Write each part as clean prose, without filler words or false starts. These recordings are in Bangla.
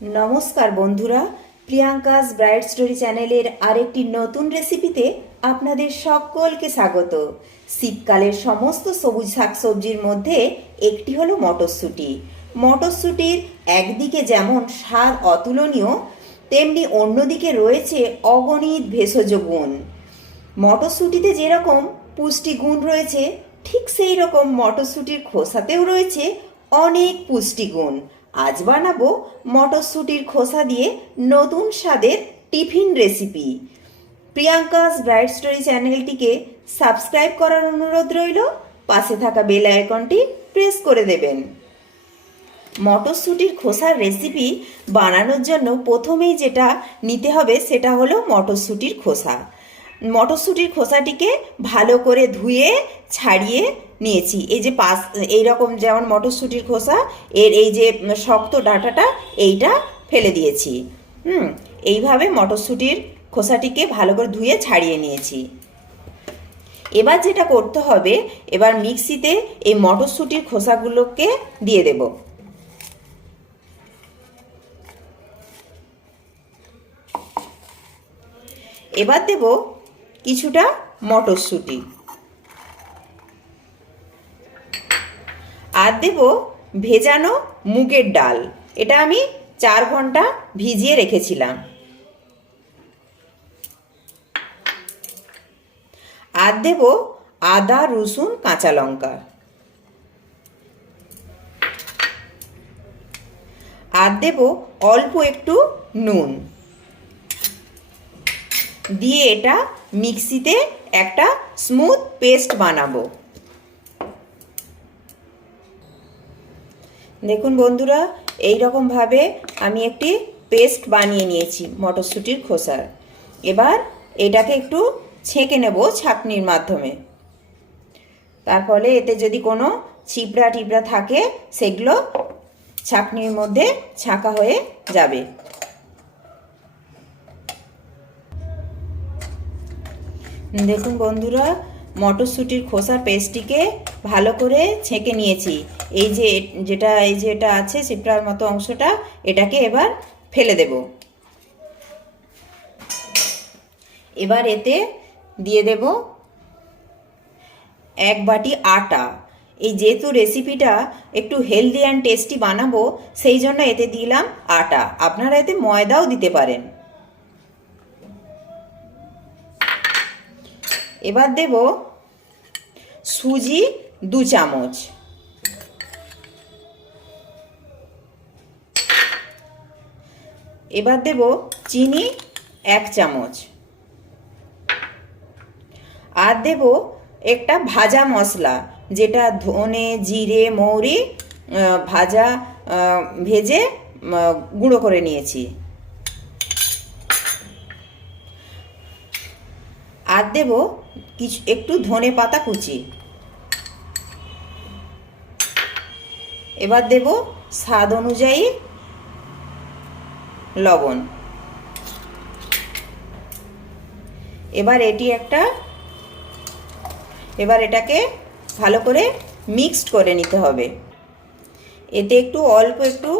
নমস্কার বন্ধুরা, প্রিয়াঙ্কাস ব্রাইট স্টোরি চ্যানেলের আরেকটি নতুন রেসিপিতে আপনাদের সকলকে স্বাগত। শীতকালের সমস্ত সবুজ শাকসবজির মধ্যে একটি হলো মটরশুঁটি। মটরশুঁটির একদিকে যেমন স্বাদ অতুলনীয়, তেমনি অন্যদিকে রয়েছে অগণিত ভেষজ গুণ। মটরশুঁটিতে যেরকম পুষ্টিগুণ রয়েছে, ঠিক সেই রকম মটরশুঁটির খোসাতেও রয়েছে অনেক পুষ্টিগুণ। আজ বানাবো মটরশুঁটির খোসা দিয়ে নতুন স্বাদের tiffin recipe. Priyanka's bright story চ্যানেলটিকে সাবস্ক্রাইব করার অনুরোধ রইল, পাশে থাকা বেল আইকনটি প্রেস করে দেবেন। মটরশুঁটির খোসার রেসিপি বানানোর জন্য প্রথমেই যেটা নিতে হবে সেটা হলো মটরশুঁটির খোসা। মটরশুঁটির খোসাটিকে ভালো করে ধুয়ে ছাড়িয়ে নিয়েছি। এই যে এইরকম যেমন মটরশুঁটির খোসা, এর এই যে শক্ত ডাঁটাটা এইটা ফেলে দিয়েছি। এইভাবে মটরশুঁটির খোসাটিকে ভালো করে ধুয়ে ছাড়িয়ে নিয়েছি। এবার যেটা করতে হবে, এবার মিক্সিতে এই মটরশুঁটির খোসাগুলোকে দিয়ে দেব। এবার দেব কিছুটা মটরশুঁটি, আর দেব ভেজানো মুগের ডাল। এটা আমি 4 ঘন্টা ভিজিয়ে রেখেছিলাম। আর দেব আদা, রসুন, কাঁচা লঙ্কা। আর দেব অল্প একটু নুন দিয়ে এটা মিক্সিতে একটা স্মুথ পেস্ট বানাবো। দেখুন বন্ধুরা, এই রকম ভাবে আমি একটি পেস্ট বানিয়ে নিয়েছি মটরশুঁটির খোসার। এবার এটাকে একটু ছেঁকে নেব ছাঁকনির মাধ্যমে। তার ফলে এতে যদি কোনো ছিবড়া টিবড়া থাকে সেগুলো ছাঁকনির মধ্যে ছাঁকা হয়ে যাবে। দেখুন বন্ধুরা, মটরশুঁটির খোসা পেস্টটিকে ভালো করে ছেঁকে নিয়েছি। এই যে এটা আছে ছিপড়ার মতো অংশটা, এটাকে এবার ফেলে দেব। এবার এতে দিয়ে দেব 1 বাটি আটা। এই যেহেতু রেসিপিটা একটু হেলদি অ্যান্ড টেস্টি বানাবো, সেই জন্য এতে দিলাম আটা। আপনারা এতে ময়দাও দিতে পারেন। এবার দেব সুজি 2 চামচ। এবার দেব চিনি 1 চামচ। আর দেব একটা ভাজা মশলা, যেটা ধনে, জিরে, মৌরি ভেজে গুঁড়ো করে নিয়েছি। আর দেব একটু ধনে পাতা কুচি। এবার দেব স্বাদ অনুযায়ী লবণ। এবার এটাকে ভালো করে মিক্সড করে নিতে হবে। এতে অল্প একটু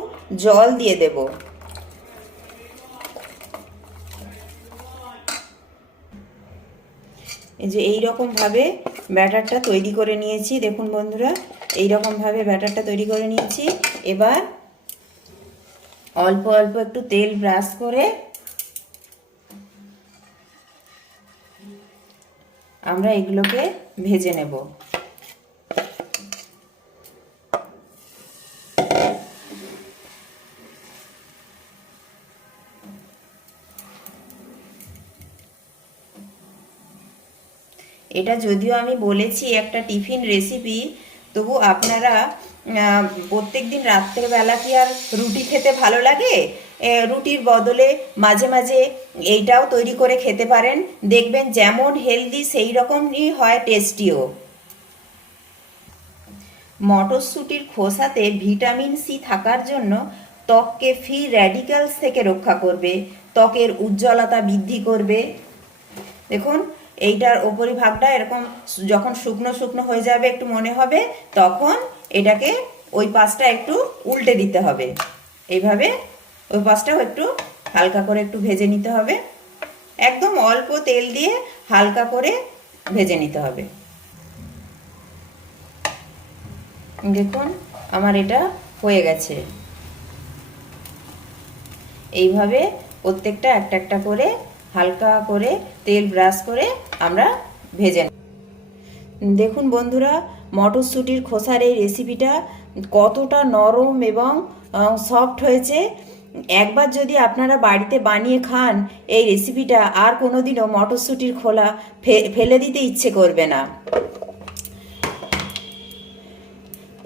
জল দিয়ে দেব। এই যে এইরকমভাবে ব্যাটারটা তৈরি করে নিয়েছি। দেখুন বন্ধুরা, এইরকমভাবে ব্যাটারটা তৈরি করে নিয়েছি। এবার অল্প অল্প একটু তেল ব্রাশ করে আমরা এগুলোকে ভেজে নেব। এটা যদিও আমি বলেছি একটা টিফিন রেসিপি, তবু আপনারা প্রত্যেক দিন রাত্রেবেলা কি আর রুটি খেতে ভালো লাগে? রুটির বদলে মাঝে মাঝে এইটাও তৈরি করে খেতে পারেন। দেখবেন যেমন হেলদি সেই রকমই হয় টেস্টিও। মটরশুঁটির খোসাতে ভিটামিন সি থাকার জন্য ত্বককে ফ্রি র্যাডিক্যালস থেকে রক্ষা করবে, ত্বকের উজ্জ্বলতা বৃদ্ধি করবে। দেখুন, এইটার উপরিভাগটা এরকম যখন শুকনো শুকনো হয়ে যাবে, একটু মনে হবে, তখন এটাকে ওই পাশটা একটু উল্টে দিতে হবে। এইভাবে ওই পাশটাও একটু হালকা করে একটু ভেজে নিতে হবে। একদম অল্প তেল দিয়ে হালকা করে ভেজে নিতে হবে। দেখুন আমার এটা হয়ে গেছে। এইভাবে প্রত্যেকটা একটা একটা করে হালকা করে তেল ব্রাশ করে আমরা ভেজে নেব। দেখুন বন্ধুরা, মটরশুঁটির খোসার এই রেসিপিটা কতটা নরম এবং সফট হয়েছে। একবার যদি আপনারা বাড়িতে বানিয়ে খান এই রেসিপিটা, আর কোনোদিনও মটরশুঁটির খোলা ফেলে দিতে ইচ্ছে করবে না।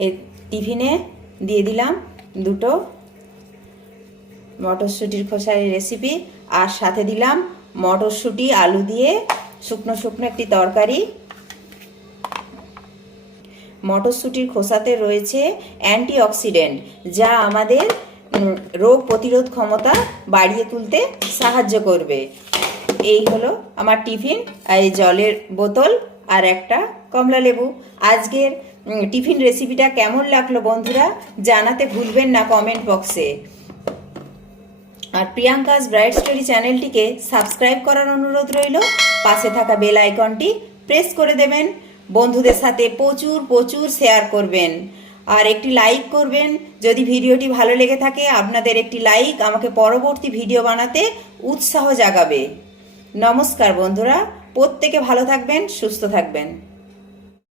এর টিফিনে দিয়ে দিলাম দুটো মটরশুঁটির খোসার রেসিপি, আর সাথে দিলাম মটরশুঁটি আলু দিয়ে শুকনো শুকনো একটি তরকারি। মটরশুঁটির খোসাতে রয়েছে অ্যান্টিঅক্সিডেন্ট, যা আমাদের রোগ প্রতিরোধ ক্ষমতা বাড়িয়ে তুলতে সাহায্য করবে। এই হলো আমার টিফিন, আর এই জলের বোতল আর একটা কমলা লেবু। আজকের টিফিন রেসিপিটা কেমন লাগলো বন্ধুরা জানাতে ভুলবেন না কমেন্ট বক্সে। আর প্রিয়াঙ্কাস ব্রাইট স্টোরি চ্যানেলটিকে সাবস্ক্রাইব করার অনুরোধ রইল। পাশে থাকা বেল আইকনটি প্রেস করে দেবেন। বন্ধুদের সাথে প্রচুর প্রচুর শেয়ার করবেন, আর একটি লাইক করবেন যদি ভিডিওটি ভালো লেগে থাকে। আপনাদের একটি লাইক আমাকে পরবর্তী ভিডিও বানাতে উৎসাহ জাগাবে। নমস্কার বন্ধুরা, প্রত্যেকে ভালো থাকবেন, সুস্থ থাকবেন।